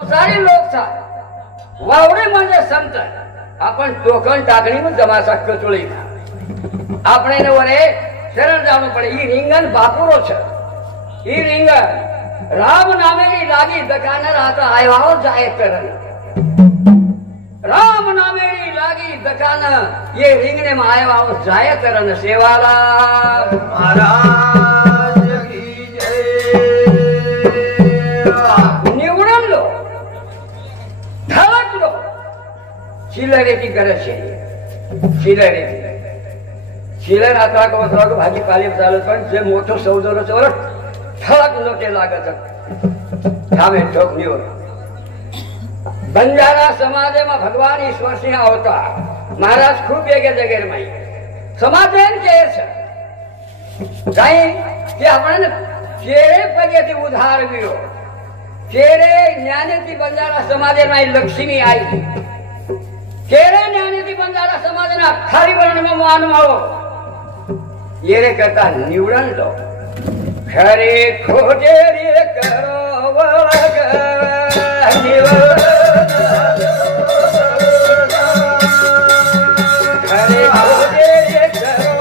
सारे लोक था वावडे म्हणजे संत आपण टोकन टाकणी जमा सक्क चोळी આપણે ને વરે શરણ જાણવું પડે ઈ રીંગણ બાપુરો છે ઈ રીંગણ રામ નામેની લાગી દકાને રાતા આવ્યો જાય કરન રામ નામેની લાગી દકાને ये રીંગણે માં આવ્યો જાય કરન સેવાલા મહારાજ કી જય નિવડન લો ધડક લો चिलरेती करे છે चिलरेती चिलर आता का वसरा भाजी पाले झालं पण जे मोठं सौदर चोर ठळक नोटे लागत थांबे ठोकणीवर बंजारा समाजेમાં ભગવાન ઈશ્વર સિંહ આવતા મહારાજ ખૂબ વેગે જગેર માં સમાજેન કે છે કાઈ કે આપણે ચેરે પગેથી ઉધાર ગયો ચેરે જ્ઞાનેથી બંજારા સમાજેમાં લક્ષ્મી આવી केरे ज्ञानेती बंजारा समाजना खारी वर्ण में मान माओ ये रे करता निवडन लो खरे खोजे रे करो वळग निवडन खरे खोजे रे करो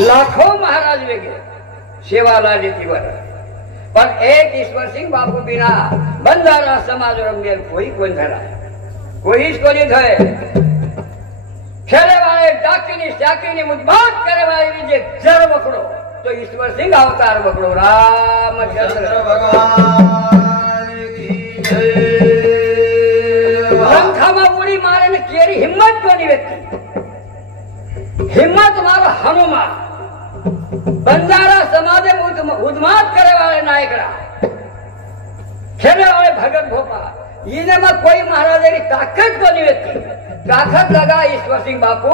लाखों महाराज वेगे सेवाला जेती वर पण एक ईश्वर सिंह बापू बिना बंजारा समाज रंगेल कोई कोण धरा कोईच कोणी धय खेले वाले डाकिनी शाकिनी मुद्भात करे वाले जे जर वकड़ो तो ईश्वर सिंह अवतार वकड़ो रामचंद्र भगवान की जय। पंखामा उड़ी मारे ने केरी हिम्मत कोनी व्यक्ति हिम्मत मारो हनुमान बंजारा समाज में उद्मात करे वाले नायकड़ा खेले वाले भगत भोपा इने में कोई महाराज की ताकत कोनी व्यक्ति ताकत लगा ईश्वर सिंह बापू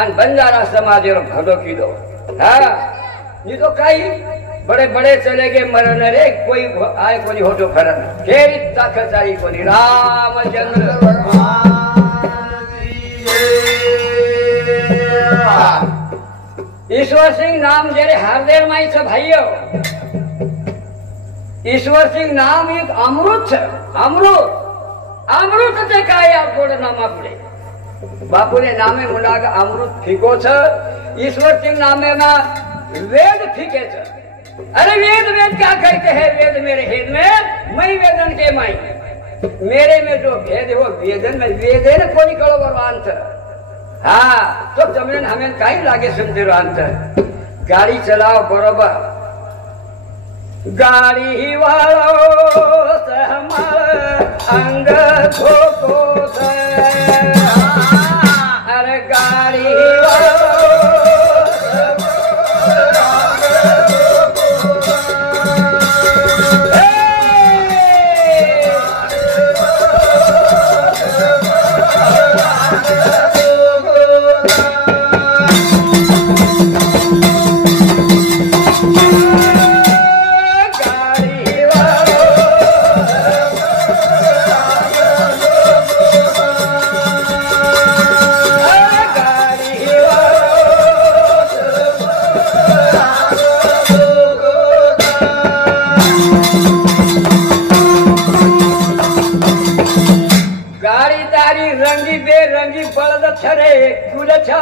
और बंजारा समाज भलो की दो हाँ ये तो कई बड़े बड़े चले गए मरण रे कोई आए कोनी हो तो फरन केरी ताकत आई कोनी रामचंद्र भगवान की जय। ईश्वर सिंह नाम जेरे हार्देर माई छे भाईओ ईश्वर सिंह नाम एक अमृत छे अमृत अमृत ते काय आप गोड़ नाम आपड़े बापू ने नामे मुंडा का अमृत फीको छे ईश्वर सिंह नामे में वेद फीके छे अरे वेद वेद क्या कहते हैं वेद मेरे हेद में मैं वेदन के माई मेरे में जो भेद है वो वेदन में वेद है ना कोनी कलो बरवांत हाँ तो जमीन हमें कहीं लागे सुनते रहो गाड़ी चलाओ बरोबर गाड़ी वालो से हमारे अंग धोको से अरे गाड़ी वालो रंगी बलद छरे गुलछा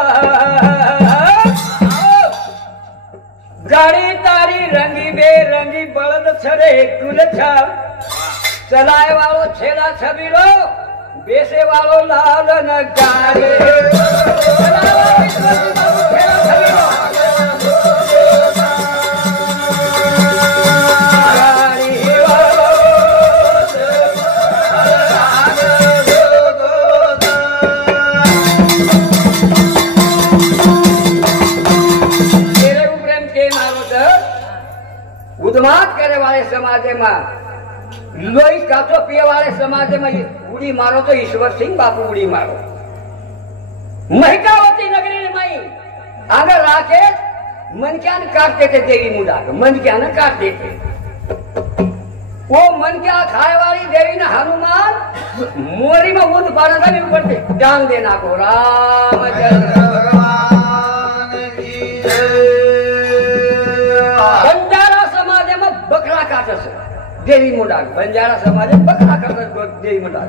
गाड़ी तारी रंगी बेरंगी बलद छरे गुलछा चलाए वालो छेड़ा छबीरो बेसे वालो लाल न गाड़ी उद्मात करे वाले समाज में लोई काचो पिए वाले समाज में उड़ी मारो तो ईश्वर सिंह बापू उड़ी मारो महिकावती नगरी में मई अगर राकेश मन क्या न काटते थे देवी मुंडा मन क्या न काटते थे वो मन क्या खाए वाली देवी ने हनुमान मोरी में ऊद पाना था ऊपर से जान देना को रामचंद्र भगवान की जय। बकरा काटे देवी मुंडा बंजारा समाज में बकरा काटे देवी मुंडा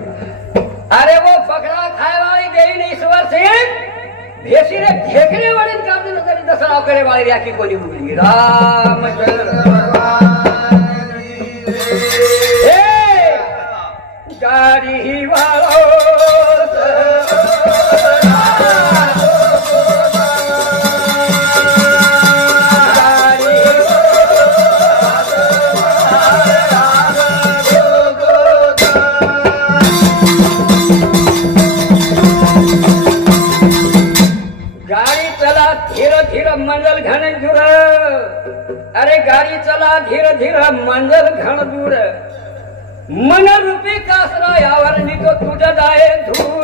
अरे वो बकरा खाए वाली देवी ने ईश्वर सिंह भेसी ने फेंकने वाले काटने नजर दसराव करे वाली राखी को नहीं उगली रामचंद्र भगवान की जय। गाड़ी वालो मंजल घन दूर अरे गाड़ी चला धीरे धीरे मंजल घन दूर मन रूपी कासरा यावर निको टूट जाए धूर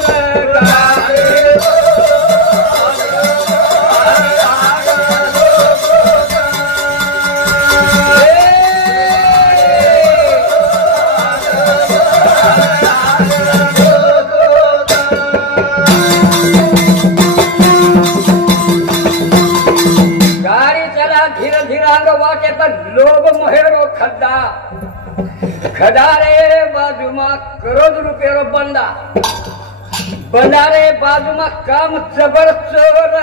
लोग मोहेरो खड्डा खडारे बाजू में करोड़ रुपये बंदा बंदारे बाजू में काम जबर चोर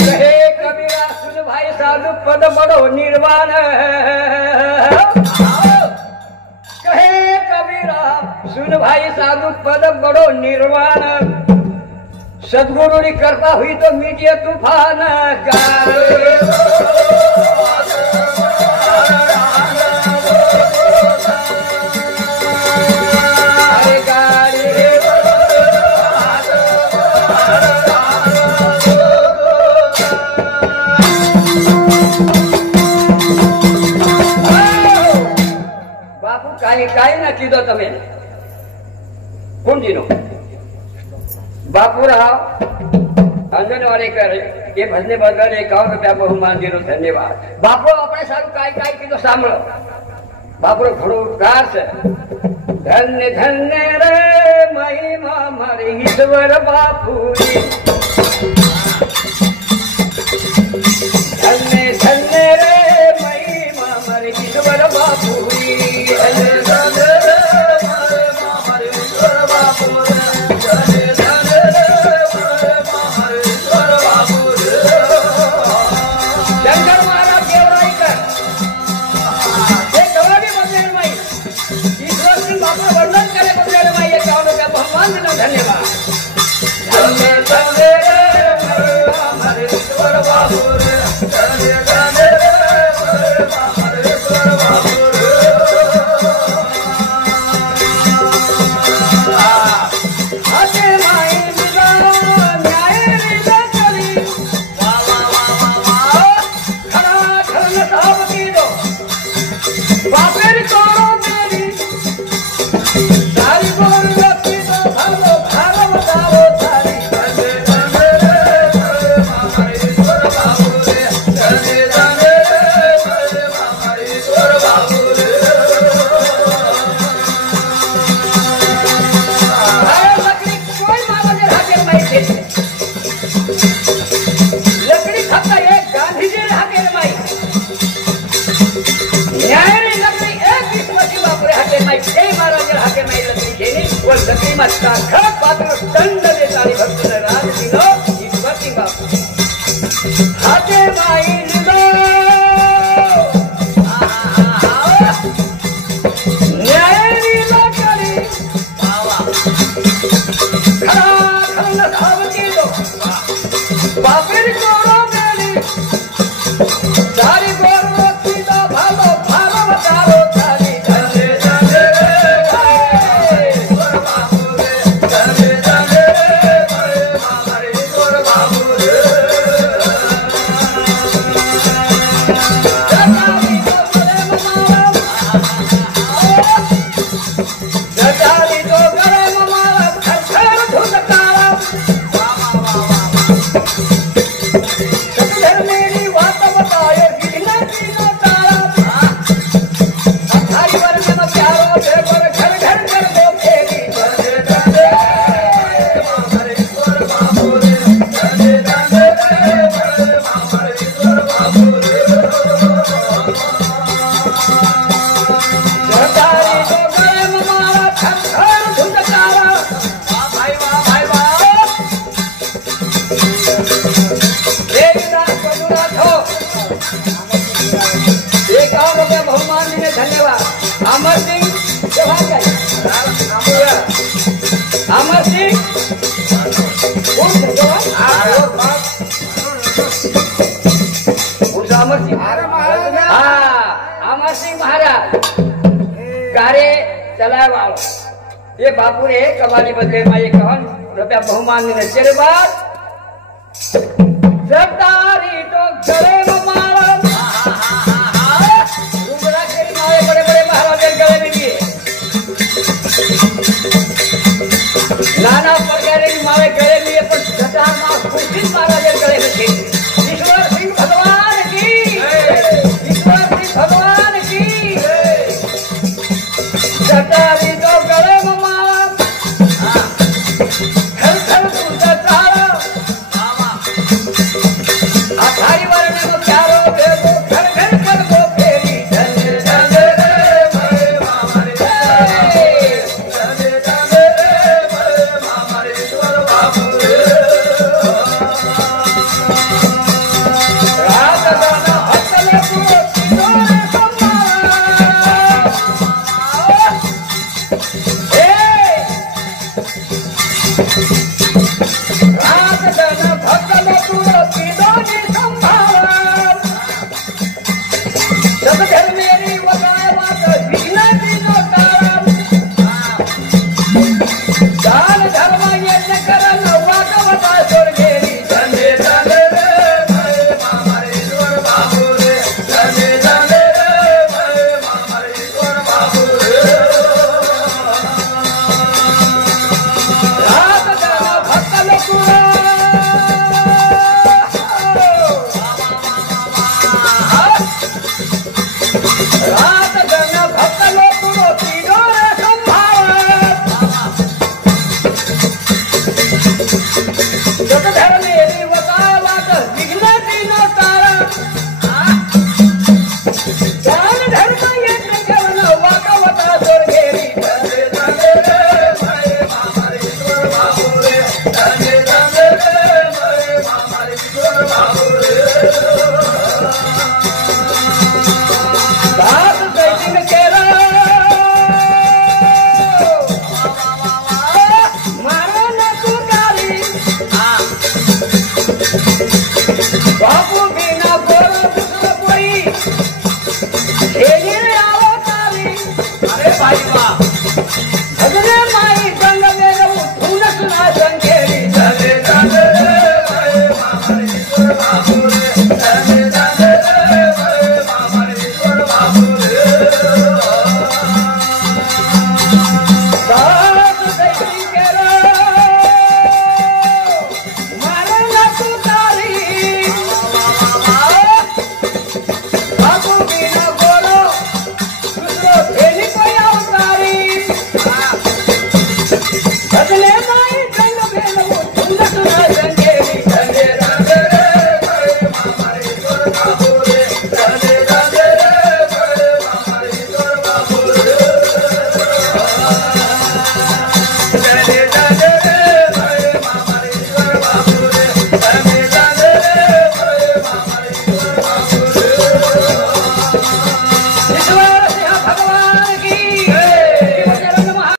कहे कबीरा सुन भाई साधु पद बड़ो निर्वाण। कहे कबीरा सुन भाई साधु पद बड़ो निर्वाण। सदगुरु की कृपा हुई तो मीडिया तूफान बापू काई ना कीधो तमे कुंजीनो बापूराव अंगणवाडीकर ये भजने बदल 51 रुपया बहुमान दिलो धन्यवाद। बापू अपने सारू काय कीधो सांभळो। बापूरो घणो उपकार छे। धन्य धन्य रे महिमा मारे ईश्वर बापूरी। धन्य धन्य रे महिमा मारे ईश्वर बापूरी। धन्य धन्य रे महिमा मारे ईश्वर बापूरी। शंकर महाराज देवराईकर हे गवाडी बदलेल माई ईश्वर सिंह बापू वर्णन करे बदलेल माई ये कावनो का बहुमान दिनो धन्यवाद। धन्य धन्य रे महिमा मारे ईश्वर बापूरी। धन्य धन्य रे महिमा मारे ईश्वर बापूरी। आते माई बिना न्याय रीता चली। बापेर करो मेरी सारी बोल रखी तो भालो भालो बताओ थारी। धन्य धन्य रे हमारे ईश्वर बाबू रे। धन्य धन्य रे हमारे ईश्वर बाबू रे। लकड़ी कोई माला ने हाके माई थे। लकड़ी खाता एक गांधी जी ने हाके माई। न्याय लकड़ी एक विश्वती बापुरे हाके माई जय महाराज हाके माई लकड़ी घेनी वो लकड़ी में साखा पात्र दंड देतारी भक्त राम दिनो विश्वती बापू हाके माई दिनो। न्याय लकड़ी खड़ा खंड धावती दो बापेर कोरो मेरी सारी गोर रखी तो भालो भालो बताओ थारी। धन्य धन्य रे ईश्वर बाबू रे। धन्य धन्य रे हमारे ईश्वर बाबू रे। जटाली तो गले ममारम जटाली तो गले ममारम खर धुंधकारम। मेरी बात बतायो जीना जीना तारा। हमारी वर्ग में प्यारो देवर घर घर कर दो फेरी। धन्य धन्य हमारे ईश्वर बाबू रे। धन्य धन्य हमारे ईश्वर बाबू रे। जटाली तो गले ममारा खर धुंधकारा। वाह भाई वाह भाई वाह। बहुमान दिने धन्यवाद। अमर सिंह अमर सिंह अमर सिंह अमर सिंह महाराज कार्य चलाए वालो ये बापू ने कबाली बदले में ये कहन रुपया बहुमान दिने तेरे बाद सरदारी तो गले मारा। बड़े बड़े महाराज गले में दिए नाना प्रकार मारे गले लिए पर हजार मास खुर्शीद महाराज गले में थे। ईश्वर सिंह भगवान की। ईश्वर सिंह भगवान की। सरदारी तो गले में मारा खल खल तुझा तारा। अठारी वर्ण में प्यारो देवो घर घर कर दो फेरी। धन्य धन्य रे हमारे धन्य धन्य रे दान